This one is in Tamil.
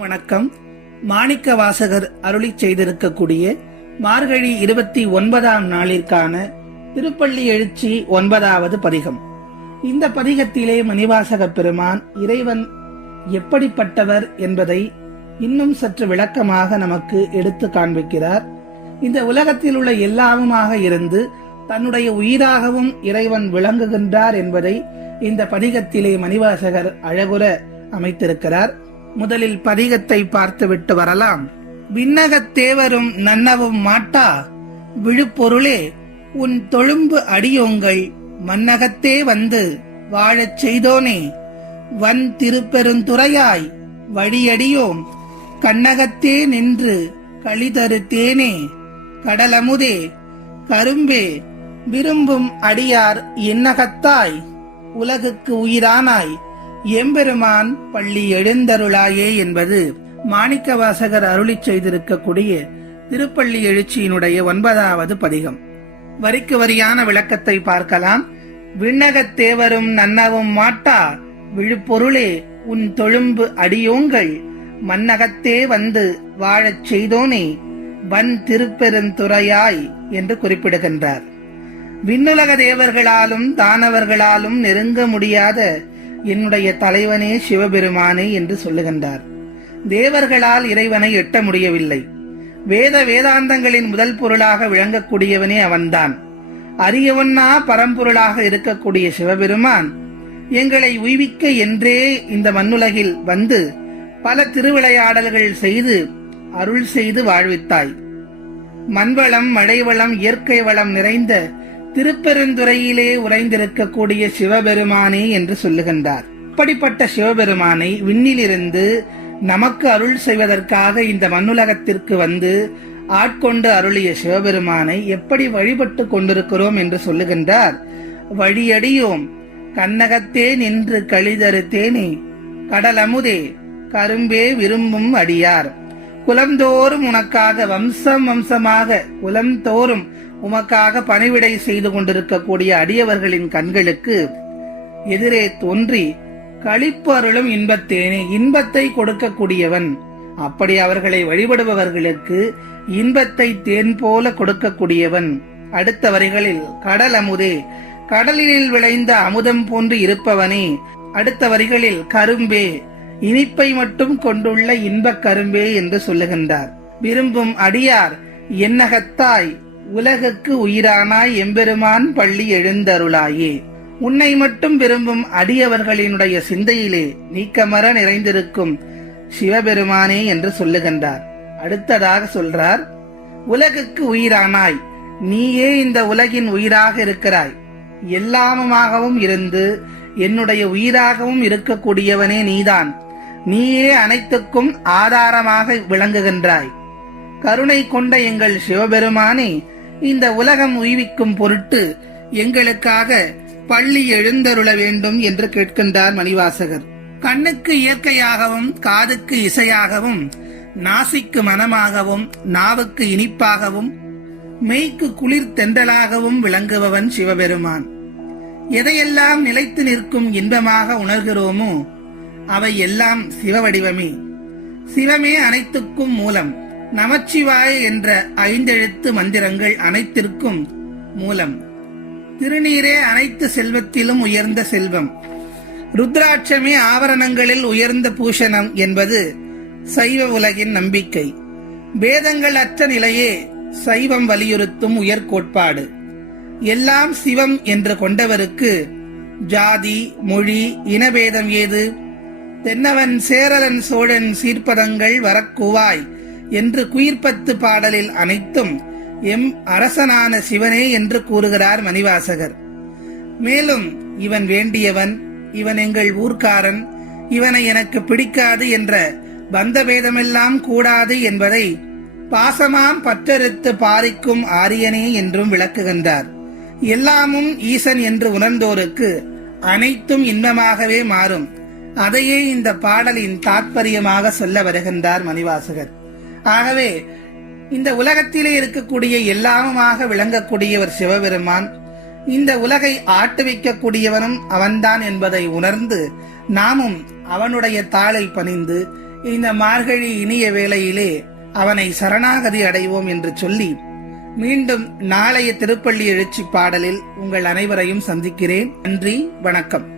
வணக்கம். மாணிக்க வாசகர் அருளி செய்திருக்கக்கூடிய மார்கழி 29ஆம் நாளிற்கான திருப்பள்ளி எழுச்சி 9வது பதிகம். இந்த பதிகத்திலே மணிவாசக பெருமான் இறைவன் எப்படிப்பட்டவர் என்பதை இன்னும் சற்று விளக்கமாக நமக்கு எடுத்து காண்பிக்கிறார். இந்த உலகத்தில் உள்ள எல்லாமுமாக இருந்து தன்னுடைய உயிராகவும் இறைவன் விளங்குகின்றார் என்பதை இந்த பதிகத்திலே மணிவாசகர் அழகுற அமைத்திருக்கிறார். முதலில் பதிகத்தை பார்த்துவிட்டு வரலாம். விண்ணகத் தேவரும் நன்னவும் மாட்டா விழுப்பொருளே உன் தொழும்பு அடியோங்கள் மன்னகத்தே வந்து வாழச் செய்தோனே வன் திருப்பெருந்துறையாய் வழியடியோம் கண்ணகத்தே நின்று களிதரு தேனே கடலமுதே கரும்பே விரும்பும் அடியார் என்னகத்தாய் உலகுக்கு உயிரானாய் எம்பெருமான் பள்ளி எழுந்தருளாயே என்பது மாணிக்க வாசகர் அருளி செய்திருக்கக்கூடிய திருப்பள்ளி எழுச்சியினுடைய 9வது பதிகம். வரிக்கு வரியான விளக்கத்தை பார்க்கலாம். விண்ணகத் தேவரும் நன்னவும் மாட்டா விழுப்பொருளே உன் தொழும்பு அடியோங்கள் மன்னகத்தே வந்து வாழச் செய்தோனே வன் திருப்பெருந்துறையாய் என்று குறிப்பிடுகின்றார். விண்ணுலக தேவர்களாலும் தானவர்களாலும் நெருங்க முடியாத என்னுடைய தலைவனே சிவபெருமானே என்று சொல்லுகின்றார். தேவர்களால் இறைவனை எட்ட முடியவில்லை. வேதாந்தங்களின் முதல் பொருளாக விளங்கக்கூடியவனே அவன்தான். அரியவன்னா பரம்பொருளாக இருக்கக்கூடிய சிவபெருமான் எங்களை உய்விக்க என்றே இந்த மண்ணுலகில் வந்து பல திருவிளையாடல்கள் செய்து அருள் செய்து வாழ்வித்தாய். மண்வளம் மழைவளம் இயற்கை வளம் நிறைந்த திருப்பெருந்துறையிலே உறைந்திருக்கக்கூடிய சிவபெருமானே என்று சொல்லுகின்றார். அப்படிப்பட்ட சிவபெருமானை விண்ணிலிருந்து நமக்கு அருள் செய்வதற்காக இந்த மண்ணுலகத்திற்கு வந்து ஆட்கொண்டு அருளிய சிவபெருமானை எப்படி வழிபட்டு கொண்டிருக்கிறோம் என்று சொல்லுகின்றார். வழியடியோம் கண்ணகத்தே நின்று களிதரு தேனே கடலமுதே கரும்பே விரும்பும் அடியார். குலந்தோறும் உனக்காக வம்சமாக குலந்தோறும் உமக்காக பணிவிடை செய்து கொண்டிருக்கக்கூடிய அடியவர்களின் கண்களுக்கு எதிரே தோன்றி களிப்பு அருளும் இன்பத்தேனே இன்பத்தை கொடுக்கக்கூடியவன். அப்படி அவர்களை வழிபடுபவர்களுக்கு இன்பத்தை தேன் போல கொடுக்கக்கூடியவன். அடுத்த வரிகளில் கடல் அமுதே கடலில் விளைந்த அமுதம் போன்று இருப்பவனே. அடுத்த வரிகளில் கரும்பே இனிப்பை மட்டும் கொண்டுள்ள இன்பக் கரும்பே என்று சொல்லுகின்றார். விரும்பும் அடியார் என்னகத்தாய் உலகுக்கு உயிரானாய் எம்பெருமான் பள்ளி எழுந்தருளாயே. உன்னை மட்டும் விரும்பும் அடியவர்களினுடைய சிந்தையிலே நீக்கமர நிறைந்திருக்கும் சிவபெருமானே என்று சொல்லுகின்றார். அடுத்ததாக சொல்றார், உலகுக்கு உயிரானாய் நீயே இந்த உலகின் உயிராக இருக்கிறாய். எல்லாமுமாகவும் இருந்து என்னுடைய உயிராகவும் இருக்கக்கூடியவனே நீதான். நீயே அனைத்துக்கும் ஆதாரமாக விளங்குகின்றாய். கருணை கொண்ட எங்கள் சிவபெருமானே, இந்த உலகம் உய்விக்கும் பொருட்டு எங்களுக்காக பள்ளி எழுந்தருள வேண்டும் என்று கேட்கின்றார் மணிவாசகர். கண்ணுக்கு இயற்கையாகவும் காதுக்கு இசையாகவும் நாசிக்கு மனமாகவும் நாவுக்கு இனிப்பாகவும் மெய்க்கு குளிர் தென்றலாகவும் விளங்குபவன் சிவபெருமான். எதையெல்லாம் நிலைத்து நிற்கும் இன்பமாக உணர்கிறோமோ அவை எல்லாம் சிவ வடிவமே. சிவமே அனைத்துக்கும் மூலம். நமச்சிவாய என்ற 5 எழுத்து மந்திரங்கள் அனைத்திற்கும் மூலம். திருநீரே அனைத்து செல்வத்திலும் உயர்ந்த செல்வம். ருத்ராட்சமே ஆவரணங்களில் உயர்ந்த பூஷணம் என்பது சைவ உலகின் நம்பிக்கை. வேதங்கள் அற்ற நிலையே சைவம் வலியுறுத்தும் உயர்கோட்பாடு. எல்லாம் சிவம் என்று கொண்டவருக்கு ஜாதி மொழி இனபேதம் ஏது? தென்னவன் சேரலன் சோழன் சீர்ப்பதங்கள் வரக்குவாய் என்று குயிர்ப்பத்து பாடலில் அனைத்தும் எம் அரசனான சிவனே என்று கூறுகிறார் மணிவாசகர். மேலும் இவன் வேண்டியவன், இவன் எங்கள் ஊர்க்காரன், இவனை எனக்கு பிடிக்காது என்ற பந்தபேதமெல்லாம் கூடாது என்பதை பாசமாம் பற்றறுத்து பாரிக்கும் ஆரியனே என்றும் விளக்குகின்றார். எல்லாமும் ஈசன் என்று உணர்ந்தோருக்கு அனைத்தும் இன்பமாகவே மாறும். அதையே இந்த பாடலின் தாத்பரியமாக சொல்ல வருகின்றார் மணிவாசகர். ஆகவே இந்த உலகத்திலே இருக்கக்கூடிய எல்லாமுமாக விளங்கக்கூடியவர் சிவபெருமான். இந்த உலகை ஆட்டுவிக்கக்கூடியவனும் அவன்தான் என்பதை உணர்ந்து நாமும் அவனுடைய தாளை பணிந்து இந்த மார்கழி இனிய வேளையிலே அவனை சரணாகதி அடைவோம் என்று சொல்லி மீண்டும் நாளைய திருப்பள்ளி எழுச்சி பாடலில் உங்கள் அனைவரையும் சந்திக்கிறேன். நன்றி, வணக்கம்.